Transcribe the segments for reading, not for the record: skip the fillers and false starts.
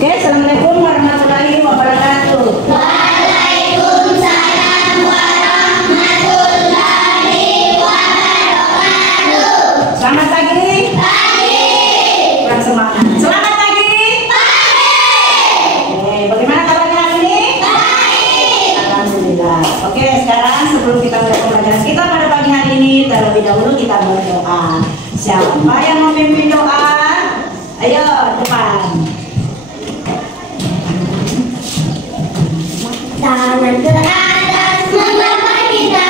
Oke, assalamualaikum warahmatullahi wabarakatuh. Waalaikumsalam warahmatullahi wabarakatuh. Selamat pagi. Pagi. Kurang semangat. Selamat pagi. Pagi. Oke, bagaimana kabarnya hari ini? Baik. Alhamdulillah. Oke, sekarang sebelum kita mulai pembelajaran kita pada pagi hari ini, terlebih dahulu kita berdoa. Siapa yang memimpin doa? Ayo, depan. Tangan ke atas mengapa kita,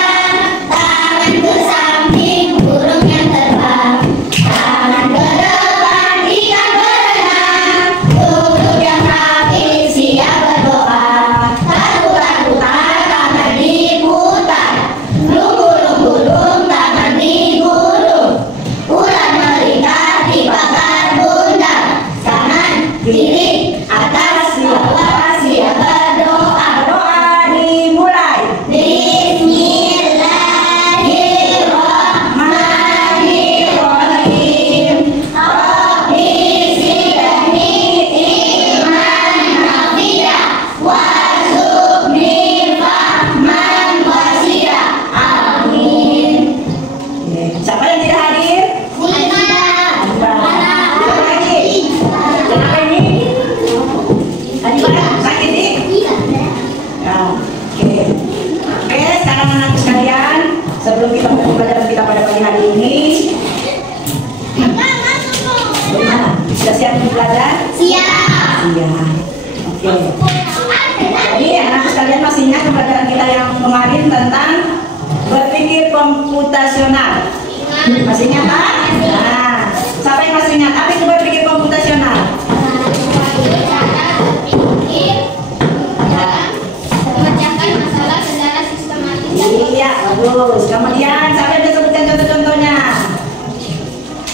tangan ke samping burung yang terbang, tangan ke depan ikan berenang, duduk yang rapi siap berdoa, taruh-taruh tangan diputar, lunggu-lunggu tangan digulung, ular melingkar di pagar bunda, kanan kiri atas bawah siap berdoa. Doa dimulai. Bismillahirrahmanirrahim. Rabbi zidni ilman nafi'a warzuqni fahman wasi'a. Amin. Oke, siapa yang tidak hadir? Siapa lagi? Kenapa ini? Tadi mana? Sakit nih? Ya, oke. Oke, sekarang anak sekalian, sebelum kita mulai pembelajaran kita pada pagi hari ini, bagaimana? Sudah siap untuk belajar? Siap. Iya. Oke. Jadi anak sekalian masih ingat pembelajaran kita yang kemarin tentang berpikir komputasional? Masih ingat Pak? Nah, siapa yang masih ingat? Apa itu berpikir komputasional? Memecahkan masalah secara sistematis. Iya, bagus. Kemudian siapa yang bisa sebutkan contoh-contohnya?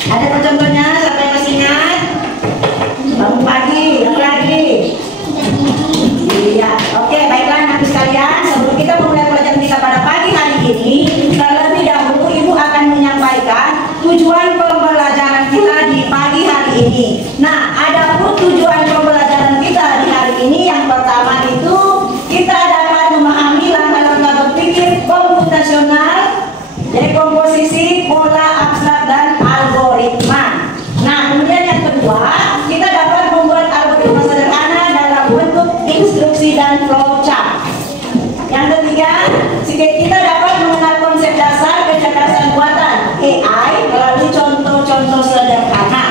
Ada contohnya? Siapa yang masih ingat? Bangun pagi, apa lagi? Iya, oke, baiklah anak sekalian. Sebelum kita memulai pelajaran kita pada pagi hari ini, terlebih dahulu Ibu akan menyampaikan tujuan pembelajaran kita di pagi hari ini. Nah, adapun tujuan pembelajaran kita di hari ini yang pertama itu kita dapat memahami langkah-langkah berpikir komputasional, dekomposisi, pola abstrak dan algoritma. Nah, kemudian yang kedua, kita dapat membuat algoritma sederhana dalam bentuk instruksi dan flowchart. Yang ketiga, kita dapat mengenal konsep dasar kecerdasan buatan AI melalui contoh-contoh sederhana.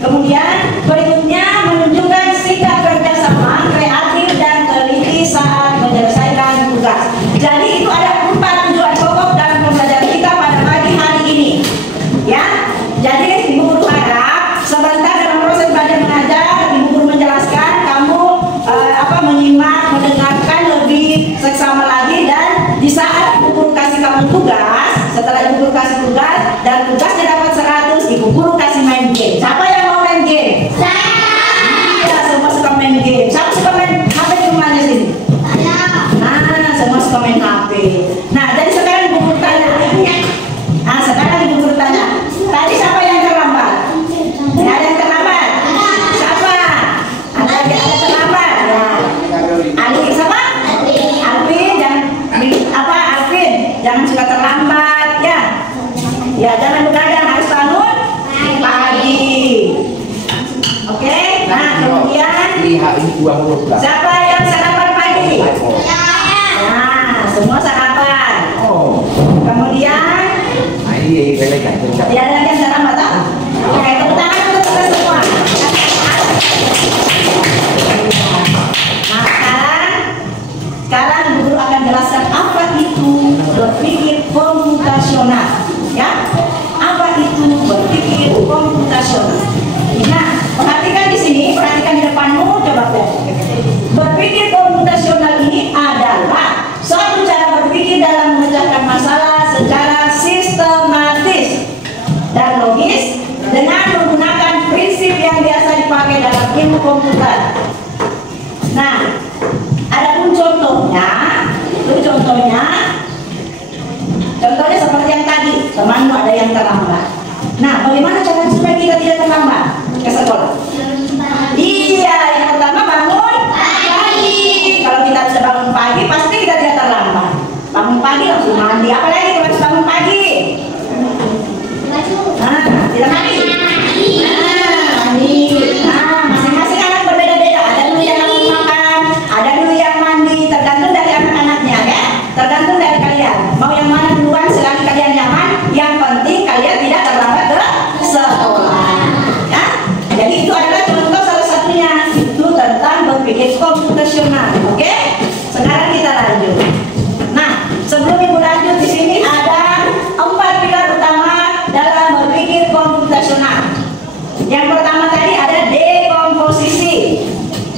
Kemudian berikutnya menunjukkan sikap kerjasama, kreatif dan teliti saat menyelesaikan tugas. Jadi itu ada 4 tujuan pokok dalam pembelajaran kita pada pagi hari ini. Ya, jadi Ibu Guru harap sebentar dalam proses belajar mengajar, Ibu Guru menjelaskan, kamu menyimak, mendengarkan lebih seksama lagi, dan di saat Ibu Guru kasih kamu tugas, setelah Ibu Guru kasih tugas dan tugasnya dapat 100, Ibu Guru kasih main game. Siapa yang mau main game? Iya, semua suka main game. Siapa suka main HP di rumahnya sini? Nah, semua suka main HP. Nah, jadi sekarang Ibu Guru tanya. Nah, sekarang Ibu Guru tanya. Tadi siapa yang terlambat? Ya, ada yang terlambat? Siapa? Ada yang terlambat? Nah, Alvin siapa? Alvin, jangan Alvin, jangan suka terlambat ya. Ya, jangan begadang, harus bangun pagi. Oke, nah kemudian siapa yang sarapan pagi? Nah, semua sarapan. Kemudian ada lagi yang sarapan tak? Oke, tepuk tangan untuk kita semua. Nah, sekarang Ibu Guru akan jelaskan apa itu berpikir komputasional. Ya, apa itu berpikir komputasional? Nah, perhatikan di sini, perhatikan di depanmu, coba lihat. Berpikir komputasional ini adalah suatu cara berpikir dalam memecahkan masalah secara sistematis dan logis dengan menggunakan prinsip yang biasa dipakai dalam ilmu komputer. Nah, adapun contohnya, contohnya seperti yang tadi, temanmu ada yang terlambat. Nah, bagaimana cara supaya kita tidak terlambat ke sekolah? Iya, yang pertama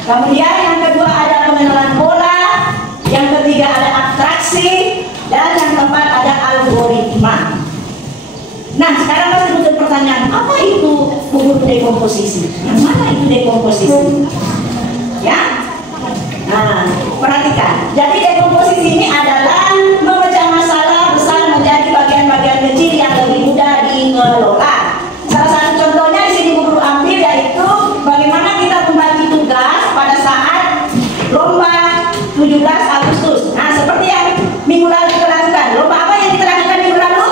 Kemudian yang kedua ada pengenalan pola, yang ketiga ada abstraksi, dan yang keempat ada algoritma. Nah, sekarang pasti muncul pertanyaan, apa itu buku dekomposisi? Yang mana itu dekomposisi? Ya? Nah, perhatikan. Jadi dekomposisi ini adalah memecah masalah besar menjadi bagian-bagian kecil yang lebih mudah dikelola. Salah satu contohnya di sini Bu Guru ambil yaitu bagaimana kita membagi tugas pada saat lomba 17 Agustus. Nah, seperti yang minggu lalu kita lakukan. Lomba apa yang kita lakukan minggu lalu?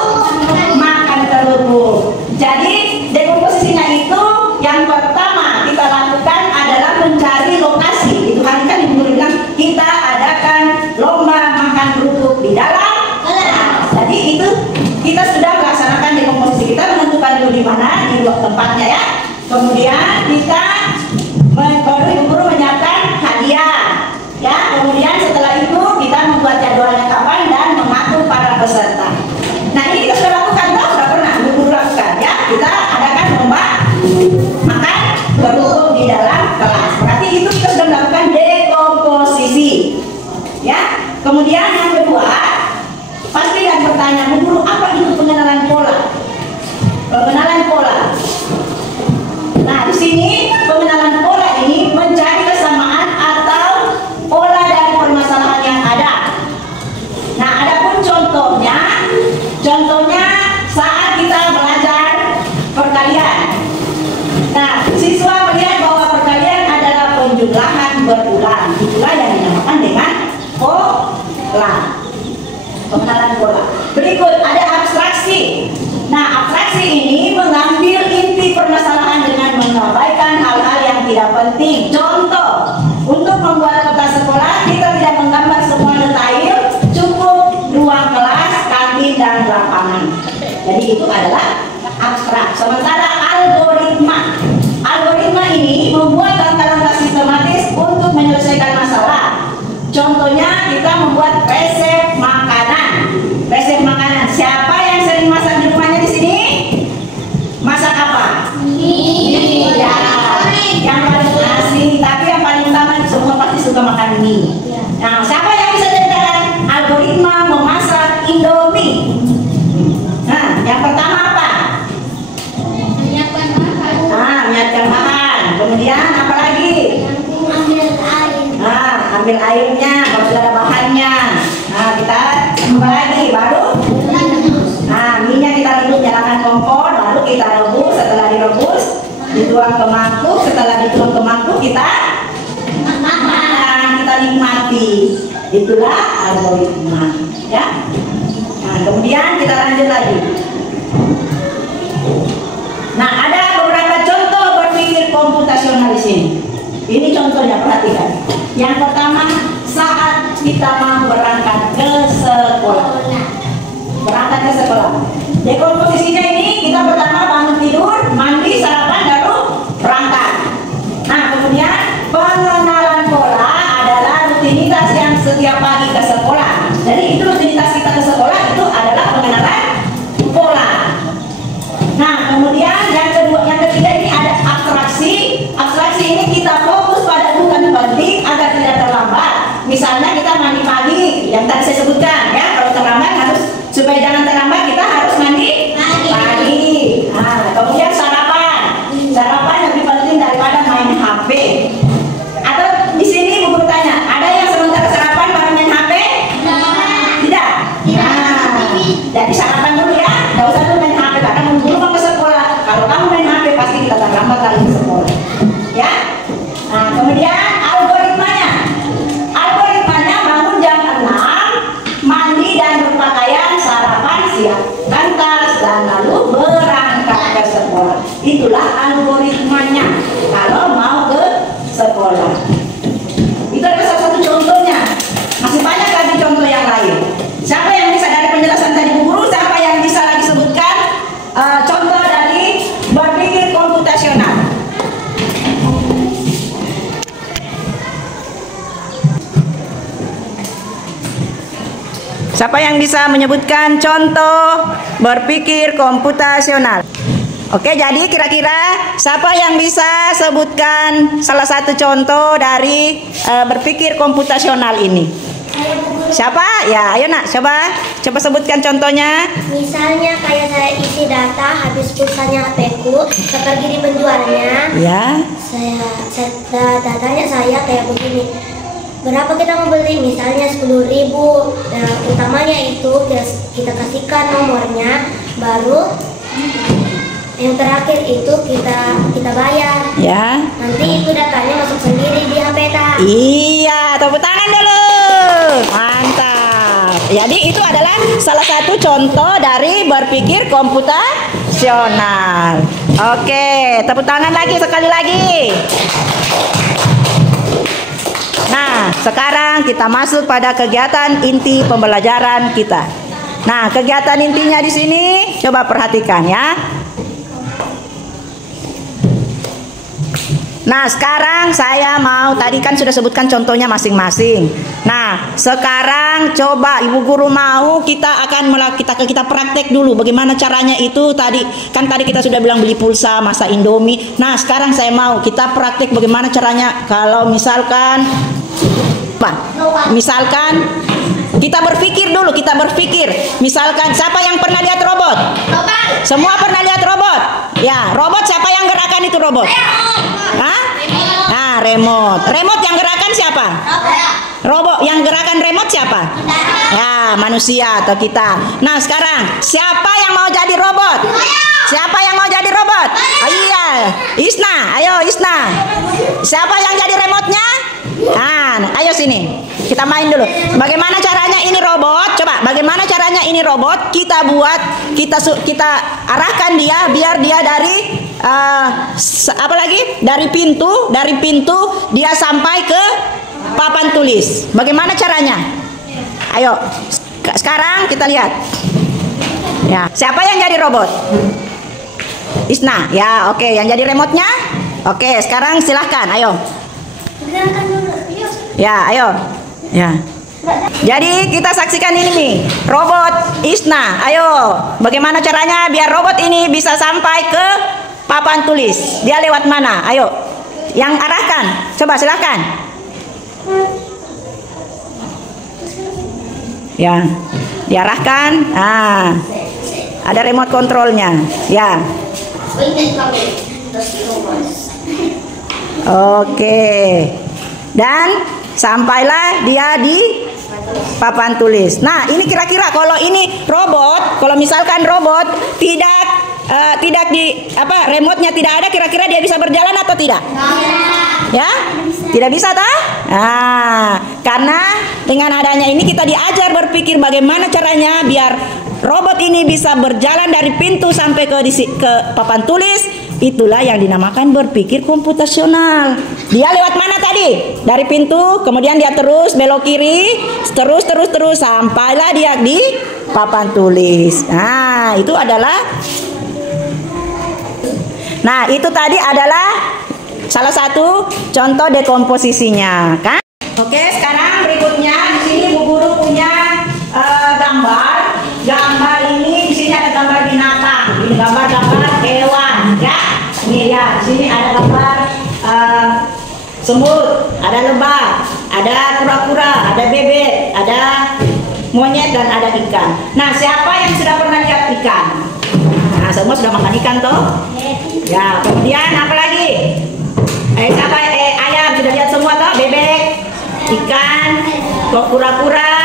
Makan kerupuk. Jadi dekomposisinya itu yang pertama kita lakukan adalah mencari lokasi. Itu hari kan Ibu Guru bilang kita adakan lomba makan kerupuk di dalam kelas. Jadi itu kita sudah melaksanakan dekomposisi. Kita menentukan dulu di mana, di tempatnya ya. Kemudian kita baru Ibu Guru menyiapkan hadiah. Ya, kemudian setelah itu kita membuat jadwalnya kapan dan mengatur para peserta. Nah, ini kita sudah lakukan, sudah pernah Ibu Guru lakukan ya. Kita adakan lomba makan kerupuk di dalam kelas. Berarti itu kita sudah melakukan dekomposisi. Ya. Kemudian yang kedua, pasti kan bertanya, Bu Guru, apa itu pengenalan pola? Pengenalan pola. Nah, di sini pengenalan pola ini mencari kesamaan atau pola dari permasalahan yang ada. Nah, adapun contohnya saat kita belajar perkalian. Nah, siswa melihat bahwa perkalian adalah penjumlahan berulang. Itulah yang dinamakan dengan pola. Pengenalan pola. Berikut ada abstraksi. Nah, abstraksi ini mengambil inti permasalahan dengan mengabaikan hal-hal yang tidak penting. Contoh, untuk membuat peta sekolah kita tidak menggambar semua detail, cukup ruang kelas, kantin, dan lapangan. Jadi itu adalah abstrak. Sementara algoritma ini membuat langkah-langkah sistematis untuk menyelesaikan masalah. Contohnya kita membuat resep makanan. Resep makanan. Siapa yang sering masak di rumahnya di sini? Masak apa? Mie. Ya. Yang paling nasi. Tapi yang paling utama semua pasti suka makan mie. Nah, siapa yang bisa ceritakan algoritma memasak Indomie? Nah, yang pertama apa? Menyiapkan bahan. Menyiapkan bahan. Kemudian apa lagi? Ambil air. Ambil airnya, kalau sudah ada bahannya. Nah, kita apa lagi? Baru? Minyak kita rebus, nyalakan kompor, baru kita rebus. Setelah direbus, dituang ke mangkuk. Setelah dituang ke mangkuk, kita makan, kita nikmati. Itulah algoritma, ya. Nah, kemudian kita lanjut lagi. Nah, ada beberapa contoh berpikir komputasional di sini. Ini contohnya, perhatikan. Yang pertama, saat kita mau berangkat ke sekolah. Berangkat ke sekolah. Dekomposisinya ini kita pertama bangun tidur, mandi, sarapan, baru berangkat. Nah, kemudian pengenalan pola adalah rutinitas yang setiap pagi ke sekolah. Jadi itu rutinitas kita ke sekolah itu adalah pengenalan pola. Nah, kemudian yang ketiga ini ada abstraksi. Abstraksi ini kita fokus pada bukan penting agar tidak terlambat. Misalnya kita mandi pagi, yang tadi saya sebutkan ya, kalau terlambat harus supaya jangan terlambat kita harus mandi pagi. Nah, kemudian sarapan lebih penting daripada main HP. Atau di sini Bu Guru tanya, ada yang sementara sarapan baru main HP? Tidak. Jadi sarapan dulu ya, nggak usah dulu main HP karena Bu Guru mau ke sekolah. Kalau kamu main HP pasti kita terlambat lagi ke sekolah. Ya. Nah, kemudian algoritmanya bangun jam 6, mandi dan berpakaian, sarapan, siapkan tas, dan lalu berangkat ke sekolah. Itulah algoritmanya kalau mau ke sekolah. Itu adalah salah satu contohnya. Masih banyak lagi contoh yang lain. Siapa yang bisa dari penjelasan tadi Bu Guru, siapa yang bisa lagi sebutkan contoh dari berpikir komputasional? Siapa yang bisa menyebutkan contoh berpikir komputasional? Oke, jadi kira-kira siapa yang bisa sebutkan salah satu contoh dari berpikir komputasional ini? Siapa? Ya, ayo nak, coba sebutkan contohnya. Misalnya kayak saya isi data, habis pulsanya HP-ku, saya pergi di penjualnya. Ya. Datanya saya kayak begini. Berapa kita mau beli? Misalnya 10.000. Nah, utamanya itu kita kasihkan nomornya, baru yang terakhir itu kita bayar. Ya. Nanti itu datanya masuk sendiri di HP ta. Iya, tepuk tangan dulu. Mantap. Jadi itu adalah salah satu contoh dari berpikir komputasional. Oke, tepuk tangan lagi sekali lagi. Nah, sekarang kita masuk pada kegiatan inti pembelajaran kita. Nah, kegiatan intinya di sini coba perhatikan ya. Nah, sekarang saya mau, tadi kan sudah sebutkan contohnya masing-masing. Nah, sekarang coba Ibu Guru mau kita praktek dulu bagaimana caranya itu tadi. Kan tadi kita sudah bilang beli pulsa, masak Indomie. Nah, sekarang saya mau kita praktek bagaimana caranya kalau misalkan kita berpikir dulu, misalkan siapa yang pernah lihat robot? Semua pernah lihat robot? Ya, robot siapa yang gerakan itu robot? Hah? Nah, remote. Remote yang gerakan siapa? Robot yang gerakan remote siapa? Ya, manusia atau kita. Nah, sekarang siapa yang mau jadi robot? Siapa yang mau jadi robot? Oh, iya, Isna. Ayo Isna. Siapa yang jadi remote-nya? Nah, ayo sini. Kita main dulu. Bagaimana caranya ini robot? Coba, bagaimana caranya ini robot? Kita buat, kita arahkan dia biar dia dari dari pintu dia sampai ke papan tulis. Bagaimana caranya? Ayo, sekarang kita lihat. Ya, siapa yang jadi robot? Isna. Ya, oke. Yang jadi remote-nya? Oke, sekarang silahkan. Ayo. Ya, ayo. Ya. Jadi kita saksikan ini nih, robot Isna. Ayo, bagaimana caranya biar robot ini bisa sampai ke papan tulis? Dia lewat mana? Ayo, yang arahkan. Coba silakan. Ya, diarahkan. Ah, ada remote kontrolnya. Ya. Oke. Dan sampailah dia di papan tulis. Nah, ini kira-kira kalau ini robot, kalau misalkan robot tidak remote-nya tidak ada, kira-kira dia bisa berjalan atau tidak? Ya? Tidak bisa tah? Nah, karena dengan adanya ini kita diajar berpikir bagaimana caranya biar robot ini bisa berjalan dari pintu sampai ke papan tulis. Itulah yang dinamakan berpikir komputasional. Dia lewat mana tadi? Dari pintu, kemudian dia terus belok kiri, terus sampailah dia di papan tulis. Nah, itu tadi adalah salah satu contoh dekomposisinya, kan? Oke, sekarang berikutnya di sini Bu Guru punya gambar. Gambar ini di sini ada gambar binatang, ini gambar hewan, ya. Ini ya, di sini ada gambar semut, ada lebah, ada kura-kura, ada bebek, ada monyet dan ada ikan. Nah, siapa yang sudah pernah lihat ikan? Nah, semua sudah makan ikan toh? Ya, kemudian apa lagi? Ayam sudah lihat semua toh? Bebek, ikan, kura-kura,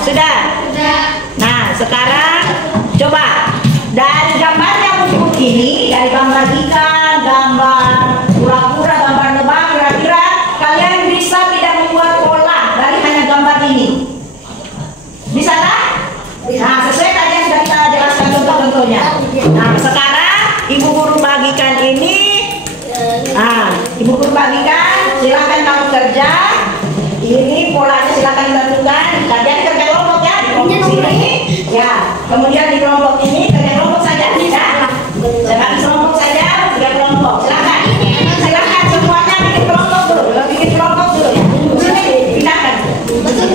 sudah? Nah, sekarang coba dari gambar yang untuk ini, dari gambar ikan, gambar kura-kura, gambar lebah, kira-kira kalian bisa tidak membuat pola dari hanya gambar ini? Bisa tak? Nah, sesuai tadi yang sudah kita jelaskan contoh-contohnya. Nah, sekarang Ibu Guru bagikan ini. Nah, Ibu Guru bagikan, silakan kamu kerja. Ini polanya silakan tentukan. Kalian kerja kelompok ya, di kelompok sini. Ya, kemudian di kelompok ini kerja kelompok saja. Ya, saya bagi kelompok saja, 3 kelompok. Silakan semuanya bikin kelompok dulu. Bikin kelompok dulu ya. Sini pindahkan.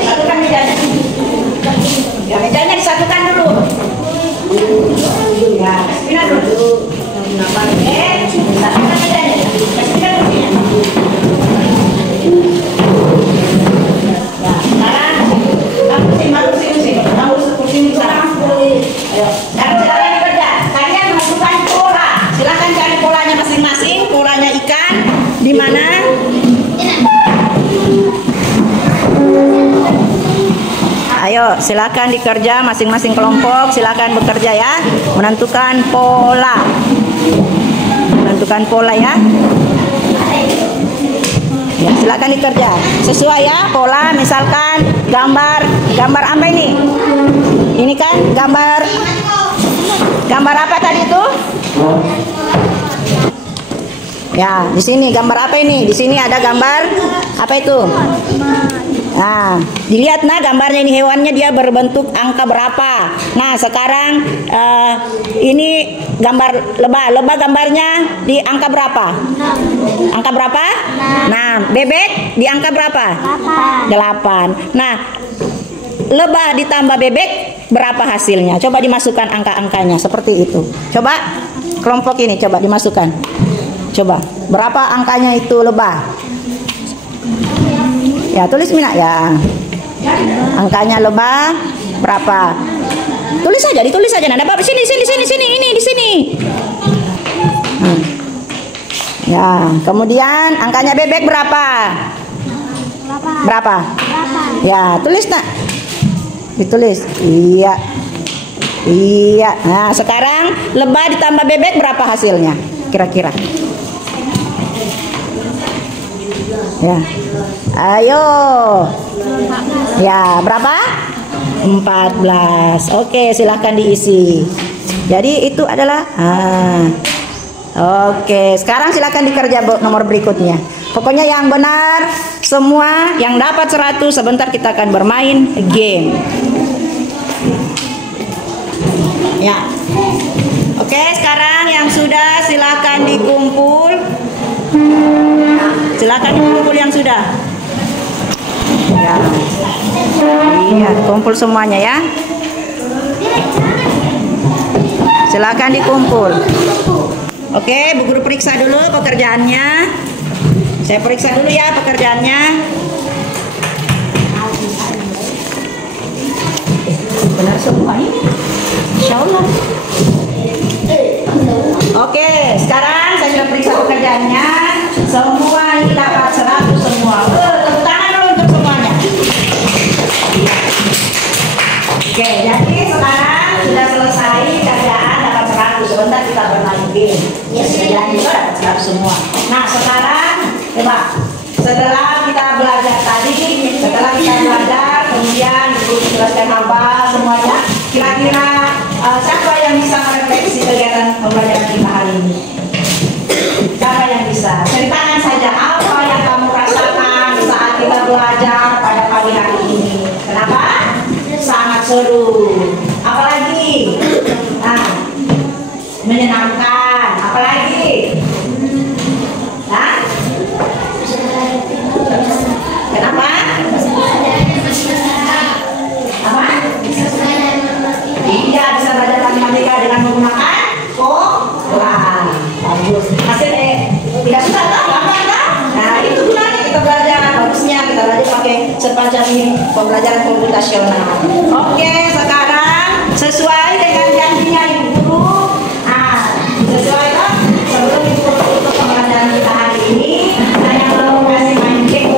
Satukan mejanya. Ya, mejanya disatukan dulu. Ya, pindah dulu. Ayo, silakan dikerja masing-masing kelompok. Silakan bekerja ya. Menentukan pola. Menentukan pola ya. Ya, silakan dikerja. Sesuai ya pola. Misalkan gambar apa ini? Ini kan gambar apa tadi itu? Ya, di sini gambar apa ini? Di sini ada gambar apa itu? Nah, dilihat nah gambarnya ini hewannya dia berbentuk angka berapa. Nah, sekarang ini gambar lebah. Lebah gambarnya di angka berapa? Angka berapa? Nah, bebek di angka berapa? 8. Nah, lebah ditambah bebek berapa hasilnya? Coba dimasukkan angka-angkanya seperti itu. Coba kelompok ini coba dimasukkan. Coba berapa angkanya itu lebah? Ya, tulis Mina ya. Angkanya lebah berapa? Tulis saja, ditulis saja. Nah, dapat sini ini di sini. Ya, kemudian angkanya bebek berapa? Berapa? Ya, tulis nak. Ditulis. Iya. Nah, sekarang lebah ditambah bebek berapa hasilnya? Kira-kira. Ya. Ayo. Ya, berapa? 14. Oke, silahkan diisi. Jadi itu adalah oke, sekarang silahkan dikerja nomor berikutnya. Pokoknya yang benar semua, yang dapat 100 sebentar kita akan bermain game. Ya. Oke, sekarang yang sudah silahkan dikumpul. Silakan dikumpul yang sudah. Ya. Iya, kumpul semuanya ya. Silakan dikumpul. Oke, Bu Guru periksa dulu pekerjaannya. Saya periksa dulu ya pekerjaannya. Benar semua ini. Insya Allah. Oke, sekarang saya sudah periksa pekerjaannya. Semua ini dapat 100 semua. Tepuk tangan dulu untuk semuanya. Oke, jadi sekarang sudah selesai kerjaan dapat 100. Sebentar kita bermain game. Ya, kerjaan itu dapat 100 semua. Nah, sekarang coba setelah kita belajar tadi, kemudian Ibu jelaskan apa semuanya. Kira-kira siapa yang bisa merefleksi kegiatan pembelajaran kita hari ini? Siapa yang bisa? Ceritakan saja apa yang kamu rasakan saat kita belajar pada pagi hari ini. Kenapa? Sangat seru. Apalagi? Nah, menyenangkan. Apalagi? Nah? Kenapa? Apa? Iya, bisa belajar matematika dengan menggunakan pola. Bagus. Hasilnya tidak susah kan? Gampang kan? Nah, itu gunanya kita belajar. Bagusnya kita belajar pakai sepanjang ini pembelajaran komputasional. Oke, sekarang sesuai dengan janjinya Ibu Guru. Nah, sesuai kan? Sebelum Ibu Guru untuk pembelajaran kita hari ini, saya mau kasih main game.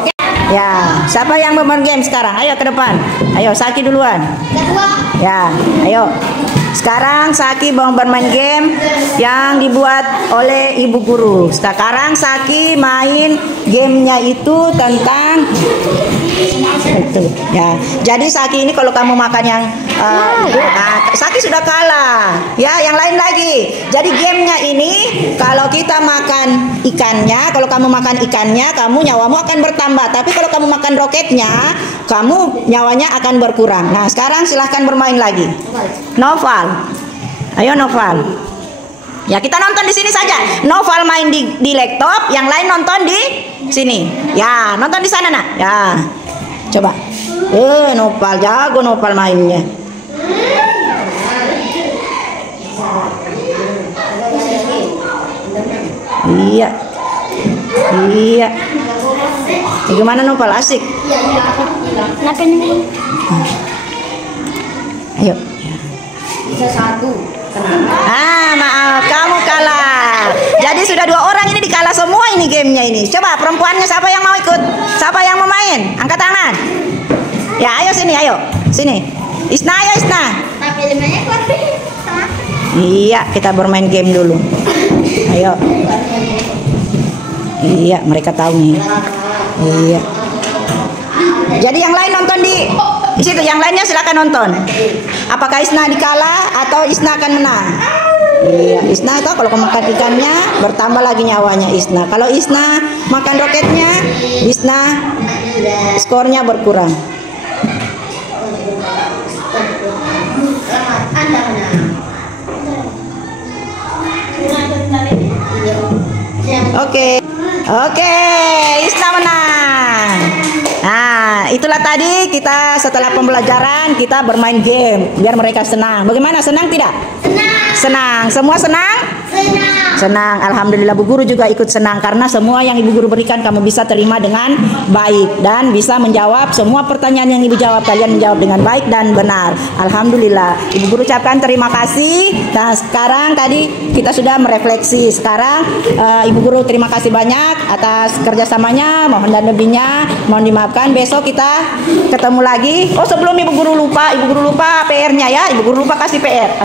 Oke? Ya, siapa yang mau main game sekarang? Ayo ke depan. Ayo, Saki duluan. Ya, ayo. Sekarang Saki mau bermain game yang dibuat oleh Ibu Guru. Sekarang Saki main gamenya itu tentang itu. Ya, jadi Saki ini kalau kamu makan yang Saki sudah kalah. Ya, yang lain lagi. Jadi gamenya ini kalau kita makan ikannya, kalau kamu makan ikannya, kamu nyawamu akan bertambah. Tapi kalau kamu makan roketnya, kamu nyawanya akan berkurang. Nah, sekarang silahkan bermain lagi. Noval, ayo Noval. Ya, kita nonton di sini saja. Noval main di laptop, yang lain nonton di sini. Ya, nonton di sana nak. Ya, coba. Noval jago Noval mainnya. Iya. Iya. Gimana Noval, asik? Ayo. Bisa 1. Maaf, kamu kalah. Jadi sudah 2 orang ini dikalah semua ini gamenya ini. Coba perempuannya siapa yang mau ikut? Siapa yang mau main? Angkat tangan. Ya, ayo sini, ayo. Sini. Isna, ayo Isna. Tapi 5 ekor. Iya, kita bermain game dulu. Ayo. Iya, mereka tahu nih. Iya. Jadi yang lain nonton di situ, yang lainnya silakan nonton. Apakah Isna dikalah atau Isna akan menang? Iya, Isna itu kalau makan ikannya bertambah lagi nyawanya Isna. Kalau Isna makan roketnya, Isna skornya berkurang. Oke, Isna menang. Nah, itulah tadi kita setelah pembelajaran kita bermain game biar mereka senang. Bagaimana, senang tidak? Senang. Semua senang? Senang. Alhamdulillah, Bu Guru juga ikut senang karena semua yang Ibu Guru berikan kamu bisa terima dengan baik dan bisa menjawab semua pertanyaan yang Ibu jawab. Kalian menjawab dengan baik dan benar. Alhamdulillah. Ibu Guru ucapkan terima kasih. Nah, sekarang tadi kita sudah merefleksi. Sekarang Ibu Guru terima kasih banyak atas kerjasamanya. Mohon dan lebihnya mohon dimaafkan. Besok kita ketemu lagi. Oh, sebelum Ibu Guru lupa PR-nya ya. Ibu Guru lupa kasih PR.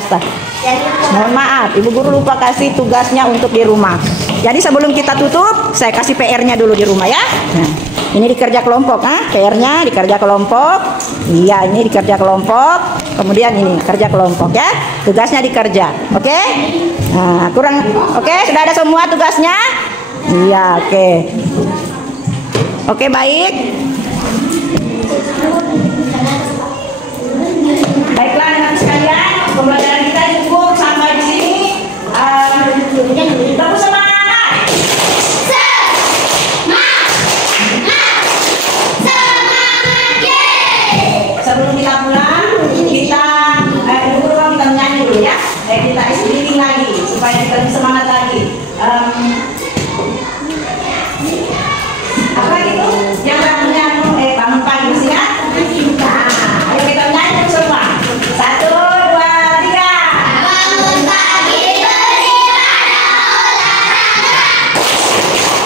Mohon maaf, Ibu Guru lupa kasih tugasnya untuk di rumah. Jadi sebelum kita tutup, saya kasih PR-nya dulu di rumah ya. Nah, ini dikerja kelompok, PR-nya dikerja kelompok. Iya, ini dikerja kelompok. Kemudian ini kerja kelompok ya. Tugasnya dikerja, oke? Nah, oke, sudah ada semua tugasnya? Iya, oke. Oke, baik. Baiklah anak sekalian, pembelajaran kita cukup sampai di sini. Bagus semangat. Sebelum kita pulang, kita menyanyi dulu ya. Kita istighfar lagi supaya kita lebih semangat lagi. Apa itu? Yang bangunnya bangun pagi mesti ya? Nah, ayo kita nyanyi semua. 1, 2, 3. Bangun pagi beribadah olahraga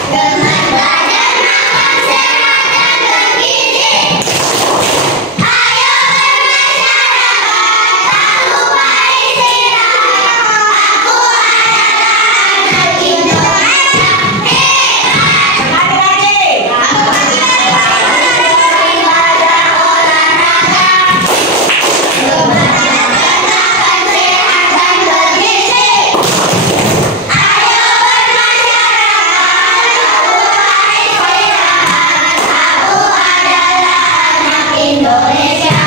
dengan badan aman sehat dan bergizi. Ayo bermasyarakat, tak lupa istirahat. Aku adalah anak Indonesia hebat. Sekali lagi. Indonesia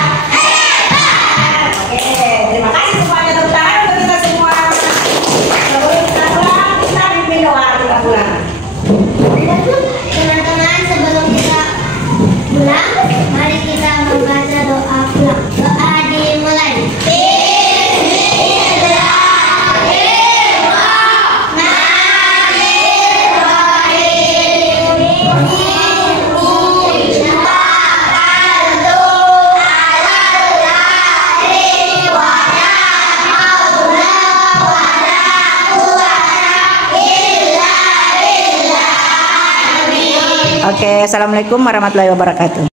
Oke, terima kasih semuanya, tepuk tangan untuk kita semua. Sebelum kita pulang, kita pimpin doa kita pulang. Teman-teman, sebelum kita pulang, mari kita membaca doa pulang. Doa dimulai. Oke, assalamualaikum warahmatullahi wabarakatuh.